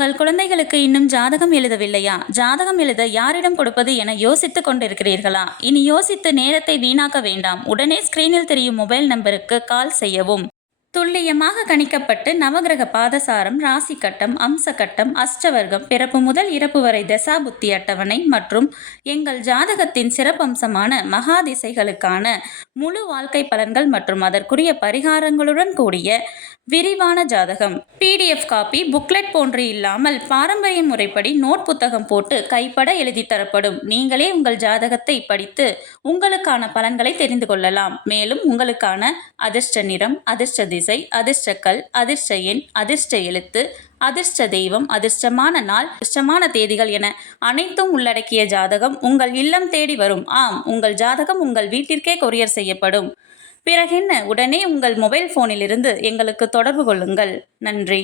உங்கள் குழந்தைகளுக்கு இன்னும் ஜாதகம் எழுதவில்லையா? ஜாதகம் எழுத யாரிடம் கொடுப்பது என யோசித்துக் கொண்டிருக்கிறீர்களா? இனி யோசித்து நேரத்தை வீணாக்க வேண்டாம். உடனே ஸ்கிரீனில் தெரியும் மொபைல் நம்பருக்கு கால் செய்யவும். துல்லியமாக கணிக்கப்பட்டு நவகிரக பாதசாரம் ராசி கட்டம் அம்ச கட்டம் அஷ்டவர்க்கம் பிறப்பு முதல் இறப்பு வரை தசாபுத்தி அட்டவணை மற்றும் எங்கள் ஜாதகத்தின் சிறப்பம்சமான மகாதிசைகளுக்கான முழு வாழ்க்கை பலன்கள் மற்றும் அதற்குரிய பரிகாரங்களுடன் கூடிய விரிவான ஜாதகம். பிடிஎஃப் காப்பி புக்லெட் போன்று இல்லாமல் பாரம்பரிய முறைப்படி நோட் புத்தகம் போட்டு கைப்பட எழுதி தரப்படும். நீங்களே உங்கள் ஜாதகத்தை படித்து உங்களுக்கான பலன்களை தெரிந்து கொள்ளலாம். மேலும் உங்களுக்கான அதிர்ஷ்ட நிறம் அதிர்ஷ்ட திசை அதிர்ஷ்டக்கல் அதிர்ஷ்ட எண் அதிர்ஷ்ட எழுத்து அதிர்ஷ்ட தெய்வம் அதிர்ஷ்டமான நாள் அதிர்ஷ்டமான தேதிகள் என அனைத்தும் உள்ளடக்கிய ஜாதகம் உங்கள் இல்லம் தேடி வரும். ஆம் உங்கள் ஜாதகம் உங்கள் வீட்டிற்கே கொரியர் செய்யப்படும். பிறகென்ன? உடனே உங்கள் மொபைல் போனிலிருந்து எங்களுக்கு தொடர்பு கொள்ளுங்கள். நன்றி.